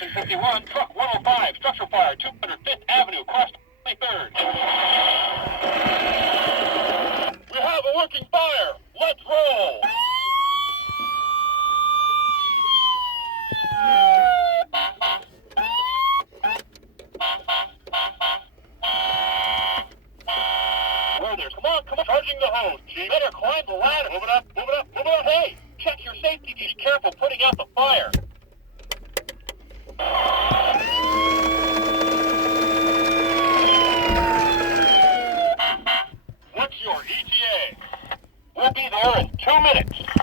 Station 51, truck 105, structural fire, 205th Avenue, across 23rd. We have a working fire. Let's roll. Come on, charging the hose. You better climb the ladder. Move it up, move it up, move it up. Hey, check your safety. Be careful putting out the fire. What's your ETA? We'll be there in 2 minutes.